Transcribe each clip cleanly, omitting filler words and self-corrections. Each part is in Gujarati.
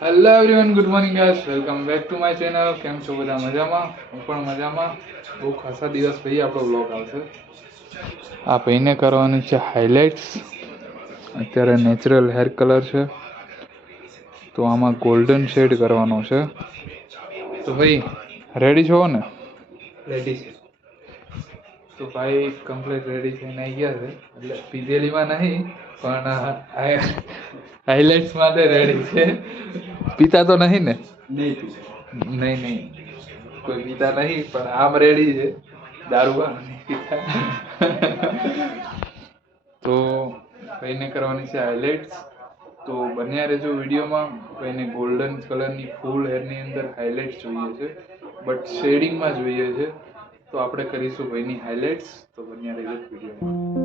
Hello everyone, good morning guys, welcome back to my channel. કેમ છો બધા? મજામાં? હું પણ મજામાં. બહુ ખાસા દિવસ પછી આપણો બ્લોગ આવશે. આ ભાઈને કરવાની છે હાઇલાઇટ્સ. અત્યારે નેચરલ હેર કલર છે, તો આમાં ગોલ્ડન શેડ કરવાનો છે. તો ભાઈ રેડી છો ને? રેડી છે. તો ભાઈ કમ્પ્લીટ રેડી થઈને આવી ગયા છે. એટલે પીધેલીમાં નહીં, પણ હાઇલાઇટ્સ માટે રેડી છે. પીતા તો નહીં ને? નહીં, કોઈ પીતા નહીં, પણ આમ રેડી છે. દારૂ નહીં પીતા. તો ભાઈને કરવાની છે હાઇલાઇટ્સ. તો બન્યા રહેજો વિડીયોમાં. ભાઈને ગોલ્ડન કલરની ફૂલ હેરની અંદર હાઇલાઇટ્સ જોઈએ છે, બટ શેડિંગમાં જોઈએ છે. તો આપણે કરીશું ભાઈની હાઇલાઇટ્સ. તો બન્યા રહેજો વિડીયોમાં.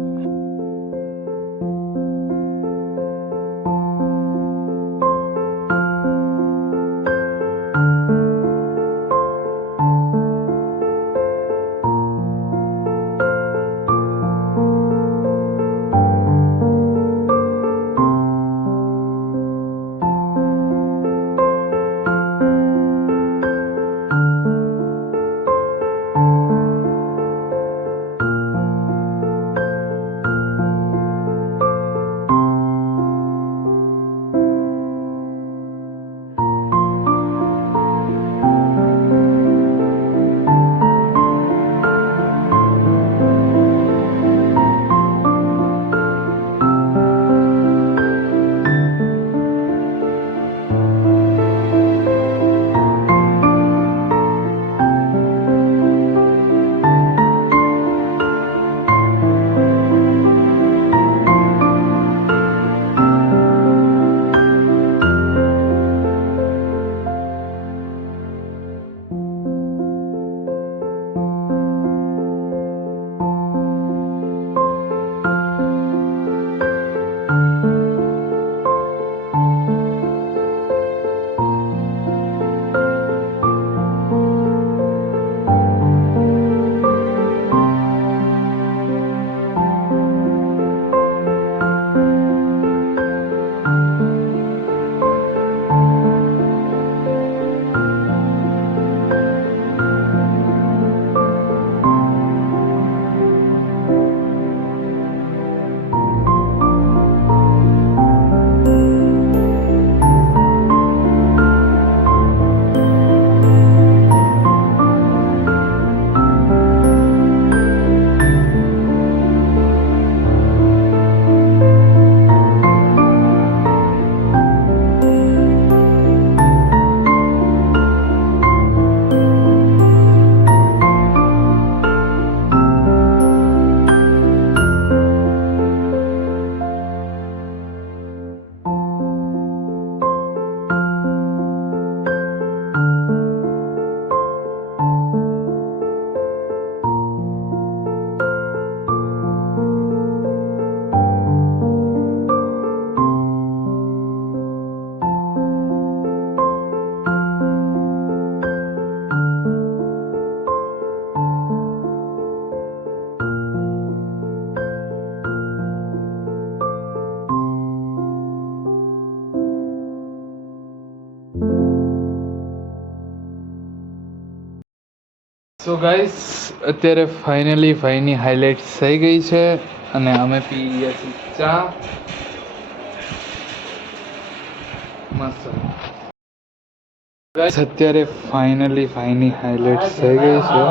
સો ગાઈસ, અત્યારે ફાઇનલી ભાઈની હાઇલાઇટ્સ થઈ ગઈ છે અને અમે પી રહ્યા છીએ ચા. મસ્ત ગાઈસ, અત્યારે ફાઇનલી ભાઈની હાઇલાઇટ્સ થઈ ગઈ છે.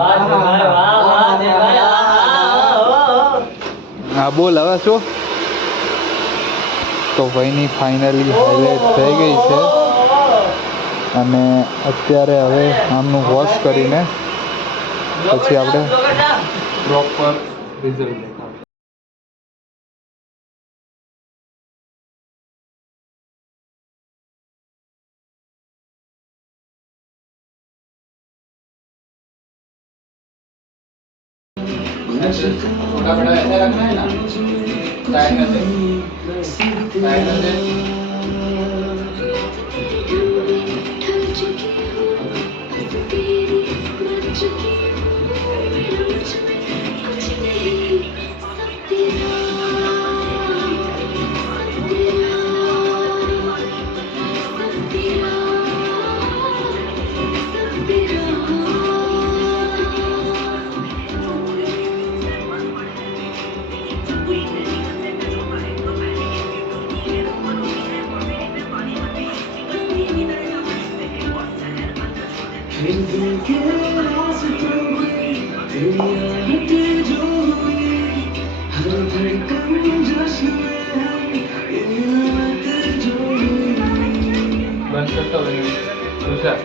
હા બોલ હવે શું? તો ભાઈની ફાઇનલી હાઇલાઇટ થઈ ગઈ છે અને અત્યારે હવે આમનું વોશ કરીને પછી આપણે પ્રોપર રિઝલ્ટ દેખાડશું. छोटा बड़ा ऐसा रखना है ना, डायगोनल से तेरा બંધ કરતો હોય ગુજરાત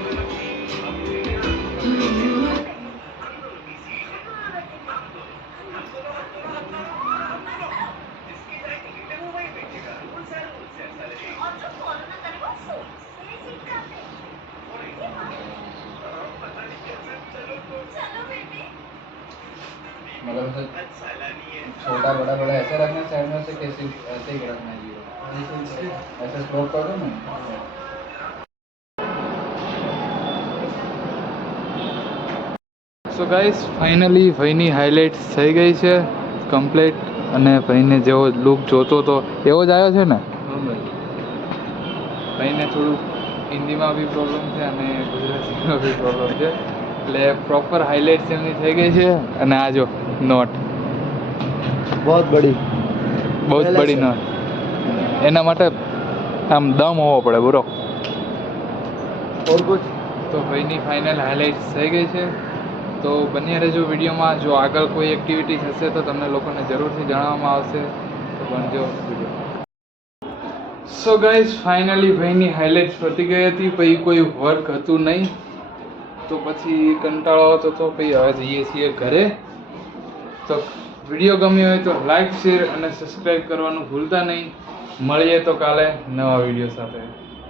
मतलब छोटा बड़ा बड़ा ऐसा रखना साइड में से कैसे ऐसे ही रखना चाहिए ऐसे स्ट्रोक कर दो ना સો ગાઈસ ફાઇનલી ભાઈની હાઇલાઇટ્સ થઈ ગઈ છે કમ્પ્લીટ અને ભાઈને જેવો લુક જોતો તો એવો જ આવ્યો છે ને ભાઈને થોડુંક હિન્દીમાં બી પ્રોબ્લેમ છે અને ગુજરાતીમાં બી પ્રોબ્લેમ છે એટલે પ્રોપર હાઇલાઇટ્સ એમની થઈ ગઈ છે અને આ જો નોટ बहुत बड़ी બહુ જ બડી નોટ એના માટે આમ દમ હોવો પડે બરો और कुछ તો ભાઈની ફાઇનલ હાઇલાઇટ્સ થઈ ગઈ છે તો બન્યા રહેજો વિડીયોમાં જો આગળ કોઈ એક્ટિવિટી થશે તો તમને લોકોને જરૂરથી જણાવવામાં આવશે તો બનજો વિડીયો સો ગાઈઝ ફાઇનલી ભાઈની હાઇલાઇટ્સ પતી ગઈ હતી પછી કોઈ વર્ક હતું નહીં તો પછી કંટાળો આવતો તો પછી હવે જઈએ છીએ ઘરે તો વિડીયો ગમ્યો હોય તો લાઈક શેર અને સબસ્ક્રાઈબ કરવાનું ભૂલતા નહીં મળીએ તો કાલે નવા વિડીયો સાથે